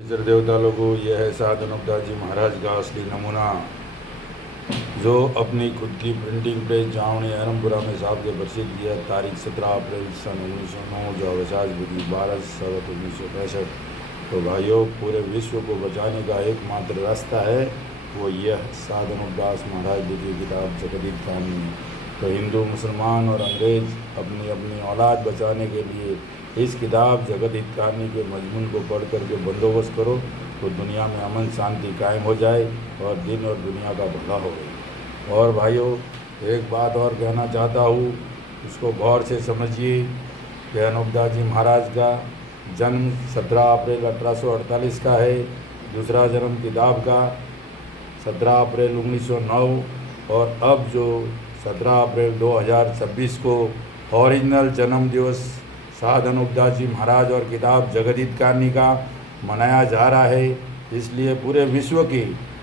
इधर देवता लोगों, यह है साधनोबदा जी महाराज का असली नमूना, जो अपनी खुद की प्रिंटिंग प्रेस जावनी अहमपुरा में साहब के प्रसिद्ध किया। तारीख 17 अप्रैल सन 1909, जो अवसाज विधि 12/7/1965। तो भाइयों, पूरे विश्व को बचाने का एकमात्र रास्ता है, वो यह साधनोबदास महाराज जी की किताब जगदीत कहानी है। तो हिंदू, मुसलमान और अंग्रेज अपनी अपनी औलाद बचाने के लिए इस किताब जगदीत कहानी के मजमून को पढ़ करके बंदोबस्त करो, तो दुनिया में अमन शांति कायम हो जाए और दिन और दुनिया का भला हो। और भाइयों, एक बात और कहना चाहता हूँ, उसको गौर से समझिए कि अहमपुरा जी महाराज का जन्म 17 अप्रैल 1848 का है। दूसरा जन्म किताब का 17 अप्रैल 1909, और अब जो 17 अप्रैल 2026 को ओरिजिनल जन्म दिवस साधनोबदा जी महाराज और किताब जगदीत कहानी का मनाया जा रहा है। इसलिए पूरे विश्व के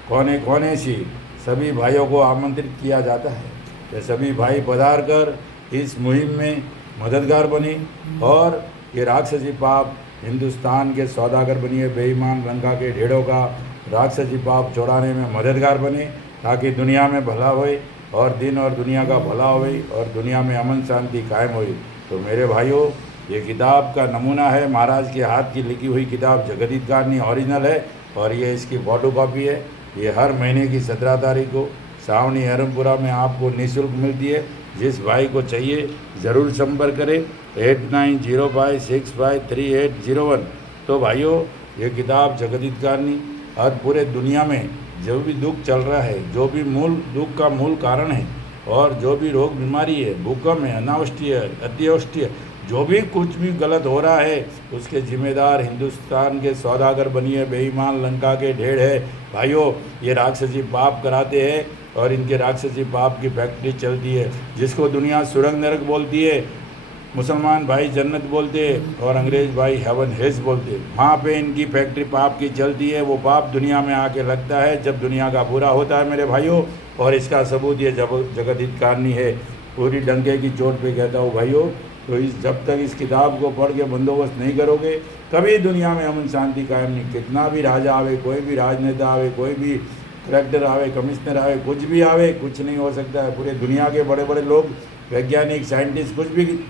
कोने कोने से सभी भाइयों को आमंत्रित किया जाता है कि सभी भाई पधार कर इस मुहिम में मददगार बने और ये राक्षसी पाप हिंदुस्तान के सौदागर बनिए बेईमान लंका के ढेड़ों का राक्षसी पाप छोड़ाने में मददगार बने, ताकि दुनिया में भला होए और दिन और दुनिया का भला होए और दुनिया में अमन शांति कायम होए। तो मेरे भाइयों, ये किताब का नमूना है, महाराज के हाथ की लिखी हुई किताब जगदीत कहानी ओरिजिनल है, और ये इसकी फोटो कॉपी है। ये हर महीने की 17 तारीख को सावनी अहमपुरा में आपको निःशुल्क मिलती है। जिस भाई को चाहिए ज़रूर संपर्क करें 8905653801। तो भाइयों, ये किताब जगदीत कहानी और पूरे दुनिया में जो भी दुख चल रहा है, जो भी मूल दुख का मूल कारण है, और जो भी रोग बीमारी है, भूकंप है, अनावृष्टि है, अतिवृष्टि है, जो भी कुछ भी गलत हो रहा है, उसके जिम्मेदार हिंदुस्तान के सौदागर बनिए बेईमान लंका के ढेड़ है। भाइयों, ये राक्षसी पाप कराते हैं और इनके राक्षसी पाप की फैक्ट्री चलती है, जिसको दुनिया सुरंग नरक बोलती है, मुसलमान भाई जन्नत बोलते हैं और अंग्रेज भाई हेवन हेज बोलते हैं। वहाँ पे इनकी फैक्ट्री पाप की चलती है। वो पाप दुनिया में आके लगता है जब दुनिया का बुरा होता है मेरे भाइयों, और इसका सबूत ये जगदीत कहानी है। पूरी डंके की चोट पे कहता हूँ भाइयों, तो जब तक इस किताब को पढ़ के बंदोबस्त नहीं करोगे, कभी दुनिया में अमन शांति कायम नहीं। कितना भी राजा आवे, कोई भी राजनेता आवे, कोई भी कलेक्टर आवे, कमिश्नर आवे, कुछ भी आवे, कुछ नहीं हो सकता है। पूरे दुनिया के बड़े बड़े लोग, वैज्ञानिक, साइंटिस्ट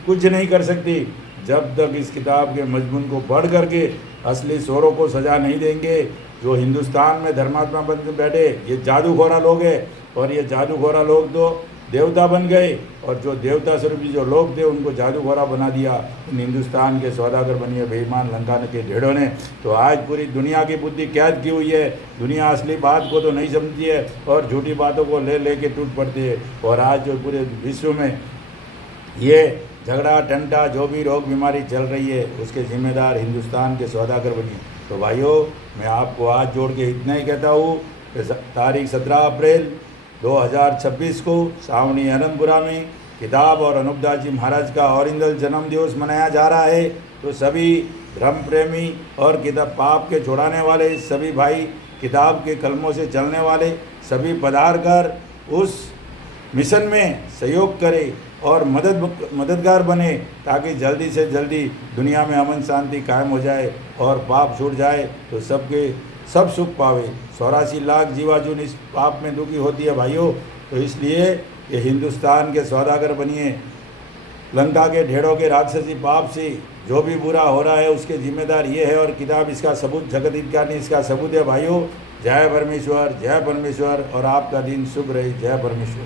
कुछ नहीं कर सकती जब तक इस किताब के मजमून को पढ़ करके असली शोरों को सजा नहीं देंगे। जो हिंदुस्तान में धर्मात्मा बन बैठे, ये जादूखोरा लोग हैं, और ये जादूखोरा लोग तो देवता बन गए, और जो देवता स्वरूपी जो लोग थे उनको जादूखोरा बना दिया इन हिंदुस्तान के सौदागर बनिए बेईमान लंका के ढेड़ों ने। तो आज पूरी दुनिया की बुद्धि कैद की हुई है। दुनिया असली बात को तो नहीं समझती है और झूठी बातों को ले लेके टूट पड़ती है। और आज जो पूरे विश्व में ये झगड़ा टंटा, जो भी रोग बीमारी चल रही है, उसके जिम्मेदार हिंदुस्तान के सौदागर बनिए। तो भाइयों, मैं आपको आज जोड़ के इतना ही कहता हूँ कि तारीख 17 अप्रैल 2026 को सावनी अहमपुरा में किताब और अहमपुरा जी महाराज का ओरिजिनल जन्म दिवस मनाया जा रहा है। तो सभी धर्म प्रेमी और किताब पाप के छुड़ाने वाले सभी भाई, किताब के कलमों से चलने वाले सभी पधार कर उस मिशन में सहयोग करें और मददगार बने, ताकि जल्दी से जल्दी दुनिया में अमन शांति कायम हो जाए और पाप छूट जाए, तो सब सुख पावे। 84 लाख जीवाजून इस पाप में दुखी होती है भाइयों। तो इसलिए ये हिंदुस्तान के सौदागर बनिए लंका के ढेड़ों के राक्षसी पाप से जो भी बुरा हो रहा है, उसके जिम्मेदार ये है, और किताब इसका सबूत, जगदीत कहानी इसका सबूत है भाइयों। जय परमेश्वर, जय परमेश्वर, और आपका दिन शुभ रहे। जय परमेश्वर।